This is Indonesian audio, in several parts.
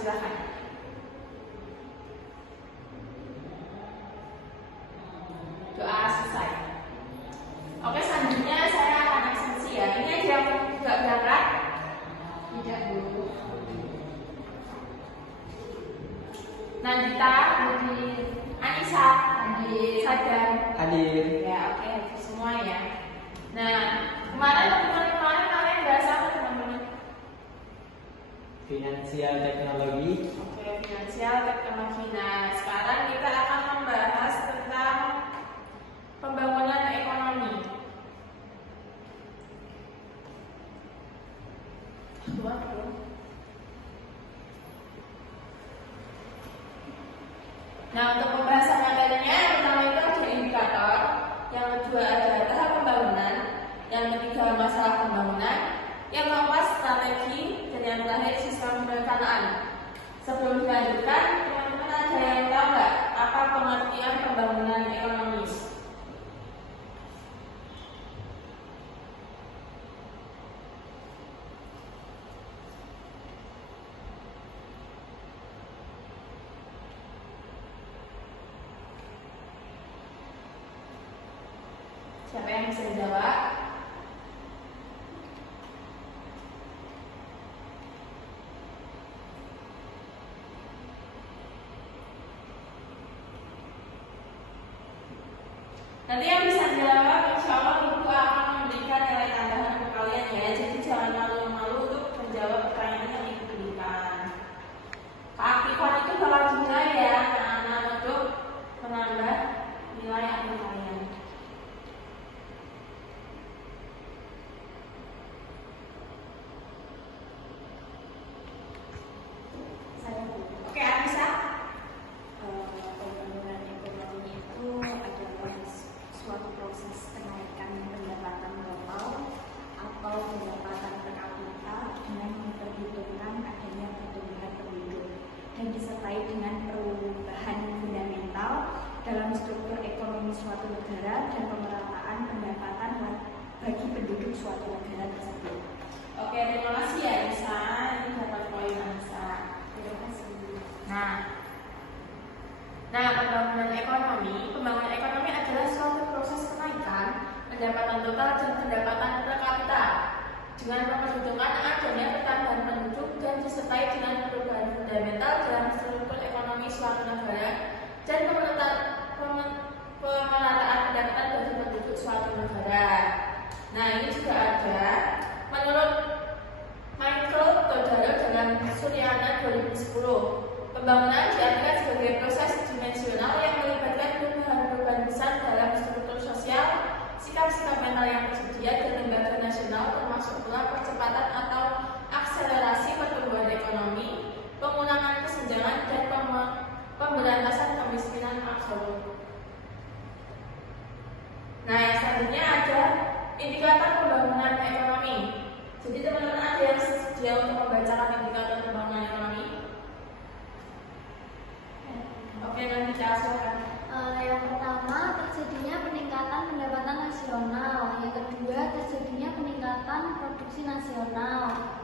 silakan. Doa selesai. Oke, selanjutnya saya akan eksekusi ya. Ini aja yang juga berangkat. Tidak dulu. Nandita, Anissa, hadir. Sadam, Hadir. ya. Oke, semua ya. Nah, kemarin kalian bahas apa teman-teman? Finansial teknologi. Oke, finansial teknologi. Nah, sekarang kita akan membahas tentang pembangunan ekonomi. Nah, untuk pembahasan materinya, yang pertama itu ada indikator, yang kedua ada tahap pembangunan, yang ketiga masalah pembangunan, yang keempat strategi, dan yang terakhir sistem perencanaan. Sebelum dilanjutkan, teman-teman ada yang tahu nggak apa pengertian pembangunan ekonomi? Siapa yang bisa jawab? Nanti yang bisa jawab, insya Allah Ibu akan memberikan nilai tambahan ke kalian ya. Jadi jangan malu-malu untuk menjawab pertanyaan yang Ibu berikan. Keaktifan itu bakal dinilai ya, anak-anak, untuk menambah nilai aktif kalian. Oke, Anissa. Pembangunan ekonomi itu adalah suatu proses kenaikan pendapatan total atau pendapatan per kapita dengan memperhitungkan adanya pertumbuhan penduduk dan disertai dengan perubahan fundamental dalam struktur ekonomi suatu negara dan pemerataan pendapatan bagi penduduk suatu negara tersebut. Oke, terima kasih ya Anissa. Ini dapat poin Anissa. Terima kasih. Nah, pembangunan ekonomi adalah suatu proses kenaikan pendapatan total dan pendapatan per kapita dengan memperhitungkan adanya pertambahan penduduk dan disertai dengan perubahan fundamental dalam struktur ekonomi suatu negara dan pemerataan pendapatan bagi penduduk suatu negara. Nah, ini juga ada menurut Michael Todaro dalam Suryana 2010. Pembangunan diartikan sebagai proses dimensional yang melibatkan perubahan-perubahan besar dalam struktur sosial, sikap-sikap mental yang tersedia, dan lembaga nasional, termasuk pula percepatan atau akselerasi pertumbuhan ekonomi, pengurangan kesenjangan, dan pemberantasan kemiskinan absolut. Nah, yang selanjutnya ada indikator pembangunan ekonomi. Jadi teman-teman ada yang sedia untuk membacakan indikator pembangunan ekonomi? Oke, nanti silakan. Yang pertama, terjadinya peningkatan pendapatan nasional. Yang kedua, terjadinya peningkatan produksi nasional.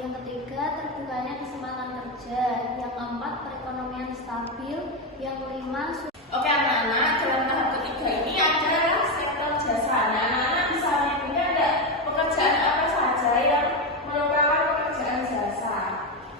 Yang ketiga, terbukanya kesempatan kerja. Yang keempat, perekonomian stabil. Yang kelima, Oke anak-anak, dalam tahap ketiga ini adalah sektor jasa. Nah, anak-anak bisa punya ada pekerjaan apa saja yang merupakan pekerjaan jasa?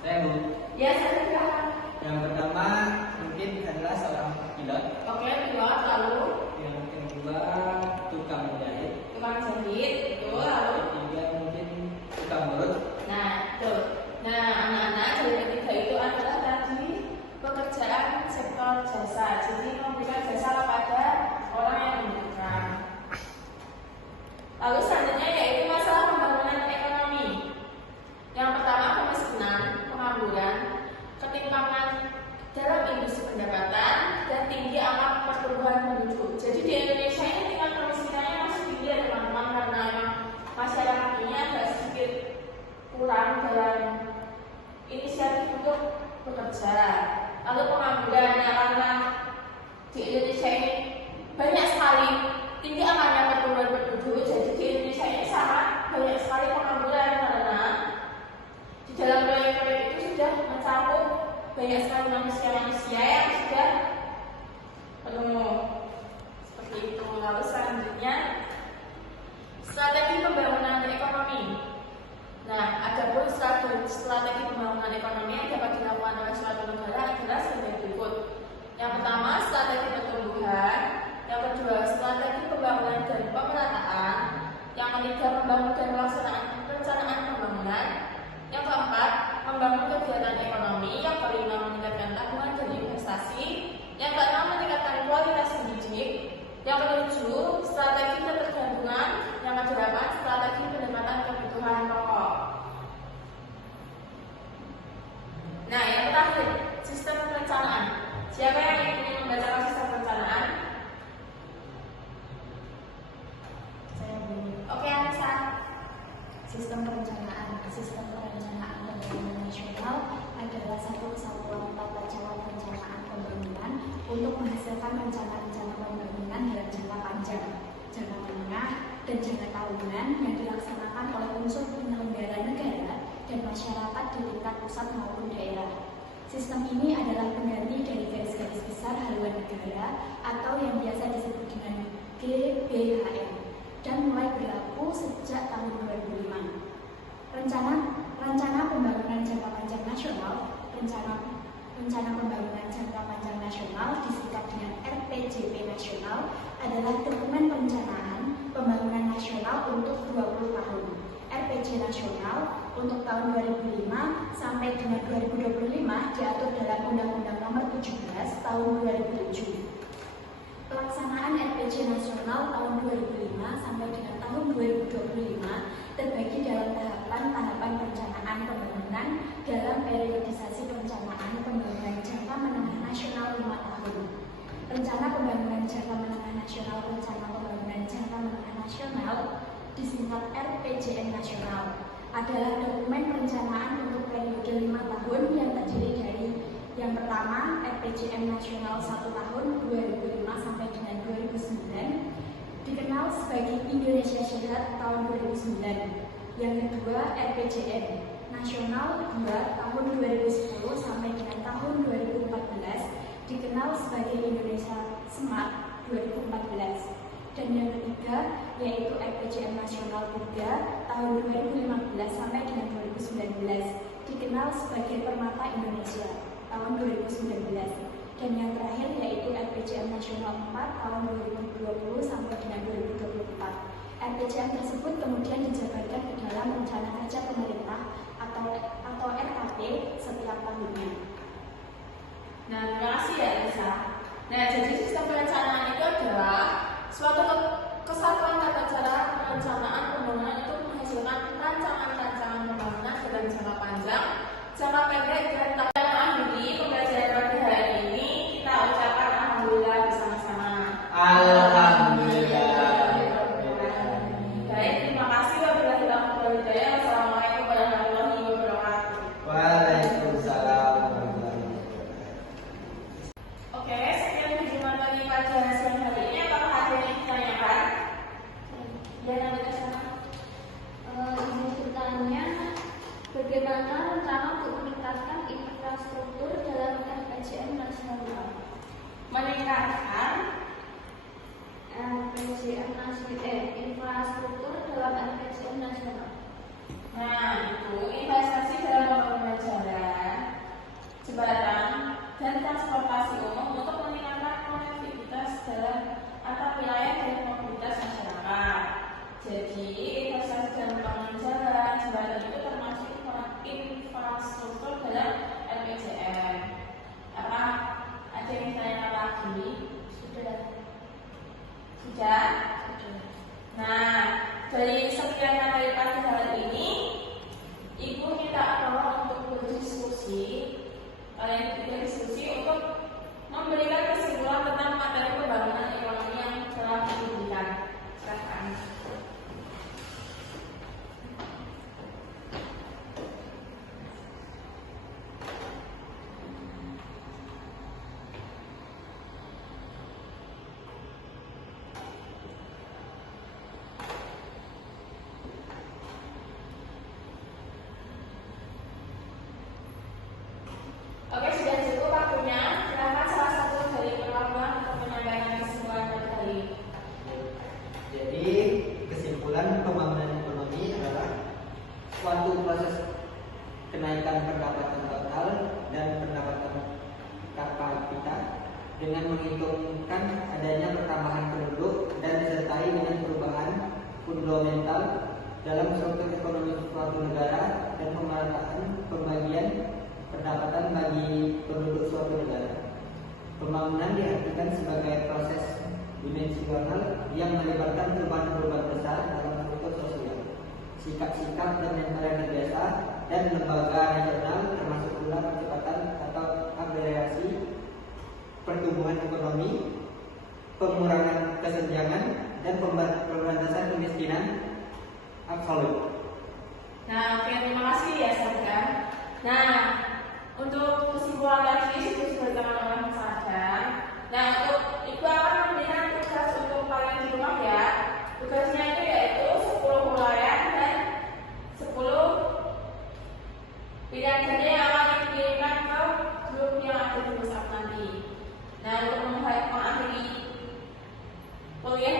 Saya Bu. Ya, saya silakan. Yang pertama mungkin adalah seorang pilot. Oke, pilot, lalu Yang kedua tukang menjahit. tukang jahit, itu lalu. Ketiga mungkin tukang urut. Nah, tuh. Nah, anak-anak dari ketiga itu adalah tadi pekerjaan sektor jasa. Jadi memberikan jasa kepada orang yang membutuhkan. Lalu selanjutnya yaitu masalah pembangunan ekonomi. Yang pertama kemiskinan, pengangguran, ketimpangan dalam industri pendapatan, dan tinggi angka pertumbuhan penduduk. Jadi di Indonesia ini tingkat kemiskinannya masih tinggi ya teman-teman, karena memang masyarakatnya agak sedikit kurang dalam inisiatif untuk bekerja. Lalu pengangguran, karena di Indonesia ini banyak sekali tinggi angkanya pertumbuhan penduduk. Jadi di Indonesia ini sangat banyak sekali pengangguran karena di dalam proyek-proyek itu sudah mencakup banyak banyak sekali manusia-manusia yang sudah penuh. Seperti itu. Lalu selanjutnya strategi pembangunan ekonomi. Nah, adapun strategi pembangunan ekonomi yang dapat dilakukan oleh suatu negara adalah sebagai berikut. Yang pertama, strategi pertumbuhan. Yang kedua, strategi pembangunan dan pemerataan. Yang ketiga, membangun dan pelaksanaan perencanaan pembangunan. Yang keempat, membangun kegiatan ekonomi. Yang kelima, meningkatkan tabungan dan investasi. Yang keenam, meningkatkan kualitas pendidik. Yang ketujuh, strategi ketergantungan. Yang kedelapan, strategi pendekatan kebutuhan pokok. Nah, yang terakhir, sistem perencanaan. Siapa yang ingin membacakan sistem perencanaan? Saya belum. Oke, Anissa. Sistem perencanaan pembangunan nasional adalah satu kesatuan tata cara perencanaan pembangunan untuk menghasilkan rencana-rencana pembangunan dalam jangka panjang, jangka menengah, dan jangka tahunan yang dilaksanakan oleh unsur penyelenggara negara dan masyarakat di tingkat pusat maupun daerah. Sistem ini adalah pengganti dari garis-garis besar haluan negara atau yang biasa disebut dengan GBHN dan mulai berlaku sejak tahun 2005. Rencana pembangunan jangka panjang nasional, rencana pembangunan jangka panjang nasional disingkat dengan RPJP nasional adalah dokumen perencanaan pembangunan nasional untuk 20 tahun. RPJ nasional untuk tahun 2005 sampai dengan 2025 diatur dalam Undang-Undang Nomor 17 Tahun 2007. Pelaksanaan RPJ nasional tahun 2005 sampai dengan tahun 2025 terbagi dalam tahapan perencanaan pembangunan dalam periodisasi perencanaan pembangunan jangka menengah nasional 5 tahun. Rencana pembangunan jangka menengah nasional, rencana pembangunan jangka menengah nasional disingkat RPJM nasional adalah dokumen perencanaan untuk periode 5 tahun yang terdiri dari yang pertama RPJM nasional 1 tahun 2005 sampai dengan 2009 dikenal sebagai Indonesia Sehat tahun 2009. Yang kedua RPJM nasional 2 tahun 2010 sampai dengan tahun 2014 dikenal sebagai Indonesia Smart 2014. Dan yang ketiga yaitu RPJM nasional 3 tahun 2015 sampai dengan 2019 dikenal sebagai Permata Indonesia tahun 2019. Dan yang terakhir yaitu RPJM nasional 4 tahun 2020 sampai dengan 2024. RPJM tersebut kemudian dijabarkan ke dalam rencana kerja pemerintah atau RKP setiap tahunnya. Nah, terima kasih ya, Lisa. Nah, jadi sistem perencanaan itu adalah suatu kesatuan tata cara perencanaan pembangunan itu menghasilkan rancangan-rancangan pembangunan dalam jangka panjang, jangka pendek, dan tak mengakhiri pembelajaran pada hari ini. Kita ucapkan alhamdulillah bersama-sama. Alhamdulillah. Baik, terima kasih. Wabillahi taufiq wal hidayah. Wassalamualaikum warahmatullahi wabarakatuh. Waalaikumsalam warahmatullahi wabarakatuh. Oke, sekian kunjungan dari pada siang hari ini. Apakah ada yang ditanyakan? Ya, nanti ke sana. Ibu bertanya, bagaimana rencana untuk meningkatkan infrastruktur dalam RPJM nasional? Meningkatkan RPJM nasional, infrastruktur dalam RPJM nasional. Nah, itu investasi dalam pembangunan jalan, jembatan, dan transportasi umum untuk meningkatkan konektivitas dalam antar wilayah dan mobilitas masyarakat. Jadi, investasi dalam pembangunan jalan, jembatan itu termasuk infrastruktur dalam RPJM. Apa ada yang ditanyakan lagi? Sudah? Nah, dari sekian materi pada hari ini, Ibu minta tolong untuk perbedaan pendapatan total dan pendapatan per kapita dengan menghitungkan adanya pertambahan penduduk dan disertai dengan perubahan fundamental dalam struktur ekonomi suatu negara dan pemerataan pembagian pendapatan bagi penduduk suatu negara. Pembangunan diartikan sebagai proses dimensional yang melibatkan perubahan-perubahan besar dalam struktur sosial, sikap-sikap dan mental yang terbiasa, dan lembaga nasional termasuk pula percepatan atau akselerasi pertumbuhan ekonomi, pengurangan kesenjangan, dan pemberantasan kemiskinan absolut. Nah, oke, terima kasih ya Sarkan. Nah, untuk kesimpulan tadi seperti teman-teman Sarkan. Nah, untuk itu akan memberikan tugas untuk kalian di rumah ya. Tugasnya itu yaitu 10 huraian dan 10 pilihan ganda yang akan dikirimkan ke grup yang ada di WhatsApp nanti. Nah, untuk mengakhiri kuliah